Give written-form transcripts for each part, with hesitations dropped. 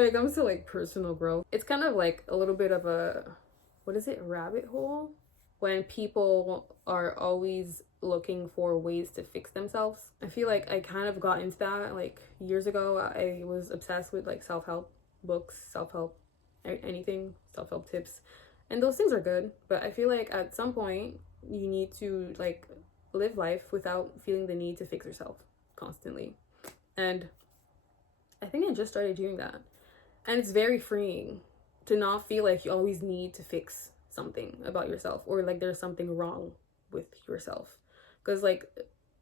when it comes to like personal growth, it's kind of like a little bit of a, what is it, rabbit hole, when people are always looking for ways to fix themselves. I feel like I kind of got into that like years ago. I was obsessed with like self-help books, self-help, anything, self-help tips. And those things are good, but I feel like at some point you need to like live life without feeling the need to fix yourself constantly. And I think I just started doing that. And it's very freeing to not feel like you always need to fix something about yourself, or like there's something wrong with yourself. Because like,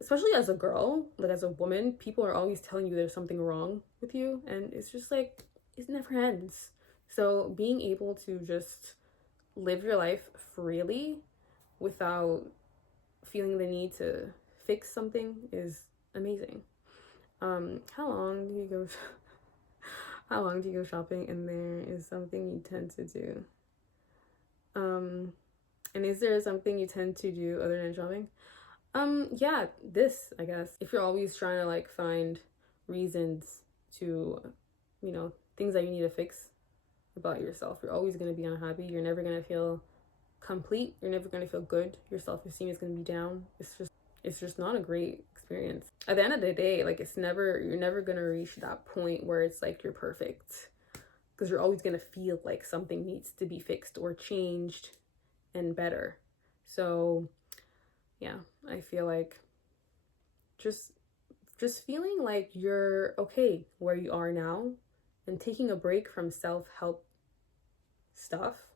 especially as a girl, like as a woman, people are always telling you there's something wrong with you, and it's just like, it never ends. So being able to just live your life freely without feeling the need to fix something is amazing. How long do you go how long do you go shopping and there is something you tend to do? And is there something you tend to do other than shopping? Yeah, this, I guess. If you're always trying to like find reasons to, you know, things that you need to fix about yourself, you're always going to be unhappy. You're never going to feel complete. You're never going to feel good. Your self-esteem is going to be down. It's just not a great experience. At the end of the day, like you're never going to reach that point where it's like you're perfect, because you're always going to feel like something needs to be fixed or changed and better. So yeah, I feel like just feeling like you're okay where you are now and taking a break from self-help stuff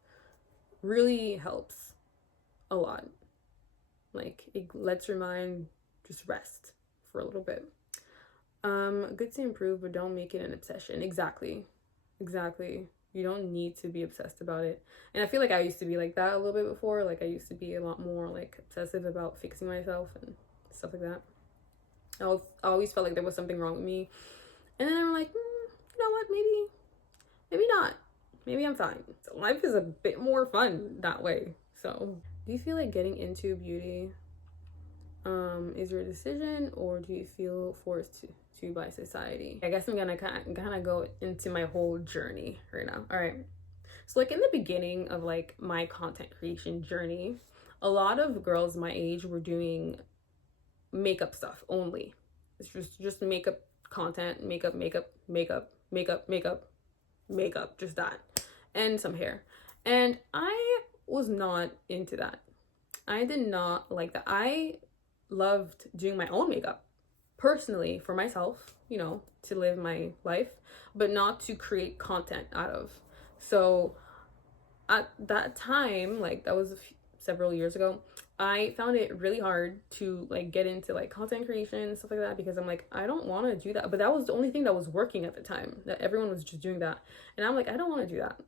really helps a lot. Like it lets your mind just rest for a little bit. Good to improve, but don't make it an obsession. Exactly. You don't need to be obsessed about it. And I feel like I used to be like that a little bit before. Like I used to be a lot more like obsessive about fixing myself and stuff like that. I always felt like there was something wrong with me. And then I'm like, you know what, maybe not. Maybe I'm fine. So life is a bit more fun that way. So do you feel like getting into beauty is your decision, or do you feel forced to by society? I guess I'm gonna kind of go into my whole journey right now. All right. So like in the beginning of like my content creation journey, a lot of girls my age were doing makeup stuff only. It's just makeup content, makeup, just that, and some hair. And I was not into that. I did not like that. I loved doing my own makeup personally for myself, you know, to live my life, but not to create content out of. So at that time, like that was several years ago, I found it really hard to like get into like content creation and stuff like that, because I'm like, I don't want to do that. But that was the only thing that was working at the time, that everyone was just doing that. And I'm like, I don't want to do that.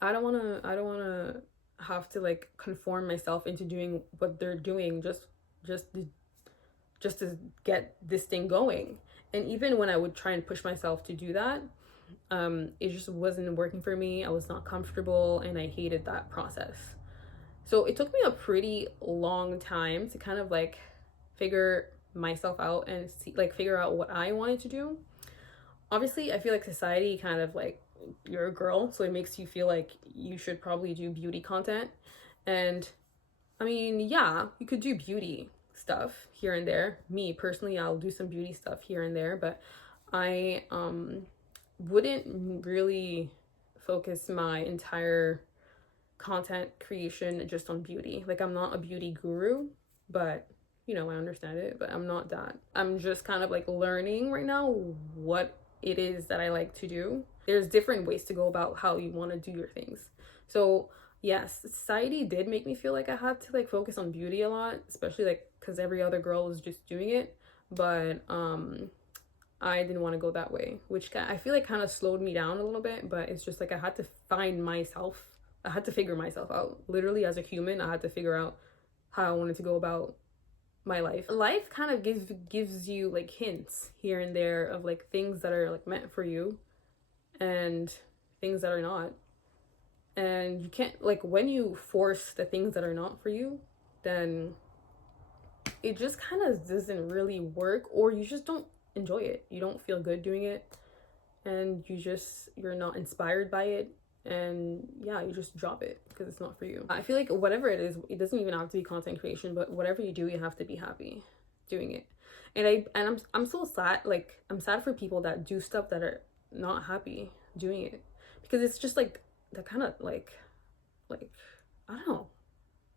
I don't want to have to like conform myself into doing what they're doing just to get this thing going. And even when I would try and push myself to do that, it just wasn't working for me. I was not comfortable and I hated that process. So it took me a pretty long time to kind of like figure myself out and see, like figure out what I wanted to do. Obviously, I feel like society kind of like, you're a girl, so it makes you feel like you should probably do beauty content. And I mean, yeah, you could do beauty stuff here and there. Me personally, I'll do some beauty stuff here and there, but I wouldn't really focus my entire content creation just on beauty. Like I'm not a beauty guru, but you know, I understand it, but I'm not that. I'm just kind of like learning right now what it is that I like to do. There's different ways to go about how you want to do your things. So yes, society did make me feel like I had to like focus on beauty a lot, especially like because every other girl was just doing it. But I didn't want to go that way, which I feel like kind of slowed me down a little bit. But it's just like I had to find myself. I had to figure myself out. Literally, as a human, I had to figure out how I wanted to go about my life. Life kind of gives you like hints here and there of like things that are like meant for you and things that are not. And you can't, like, when you force the things that are not for you, then it just kind of doesn't really work, or you just don't enjoy it. You don't feel good doing it. and you're not inspired by it, and yeah, you just drop it because it's not for you. I feel like whatever it is, it doesn't even have to be content creation, but whatever you do, you have to be happy doing it. And I'm so sad, like I'm sad for people that do stuff that are not happy doing it, because it's just like that kind of like I don't know,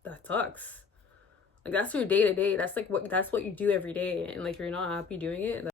that sucks. Like that's your day to day. That's like that's what you do every day, and like you're not happy doing it.